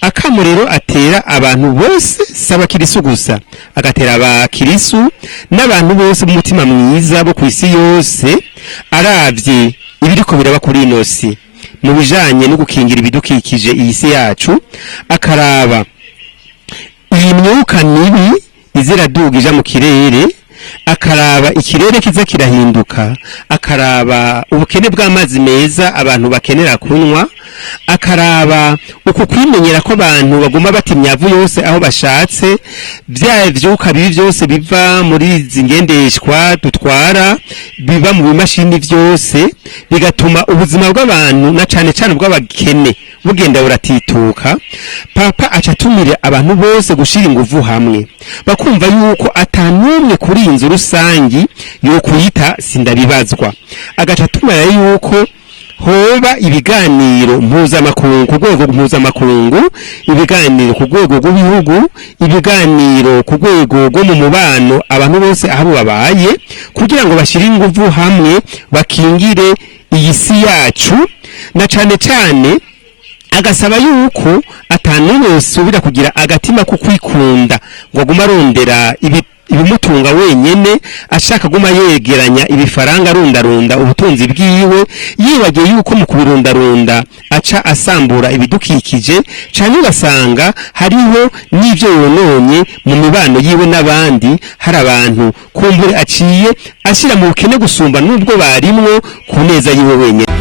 akamuriro atera abantu bose saba kirisu gusa agatera abakirisu n'abantu bose b'umutima mwiza bo kwisi yose aravye ibiriko biraba kuri inosi mu bijanye no gukingira ibidukikije iyi si yacu akaraba iyi myuka mibi iziraduga mu kirere akaraba ikirere kiza kirahinduka akaraba ubukene bw'amazi meza abantu bakenera kunywa akaraba uku kwimenyera ko abantu baguma batimyavu yose aho bashatse bya vyuka bibi byose biva muri zingendeshwa dutwara biba mu bimashini byose bigatuma ubuzima bw'abantu na cane cane bw'abakene bugenda buratituka papa acatumira abantu bose gushira inguvu hamwe bakumva yuko atanumwe kuri inzu rusangi yo kuyita sindabibazwa agacatumira yuko hoba ibiganiro mpuzamakungu ku rwego mpuzamakungu ibiganiro ku rwego rw'ibihugu ibiganiro ku rwego rwo mu mubano abantu bose aho babaye kugira ngo bashire inguvu hamwe bakingire iyi si yacu na cane cane agasaba yuko atanumwe subira kugira agatima ko kwikunda ngo guma rondera ibimutunga wenyene ashaka guma yegeranya ibifaranga rundarunda ubutunzi bwiwe yibagiye yuko mu kubirundarunda aca asambura ibidukikije cyane basanga hariho n'ivyo yononye mu mibano yiwe n'abandi hari abantu kumbure aciye ashira mu bukene gusumba nubwo barimwo ku neza yiwe wenyene.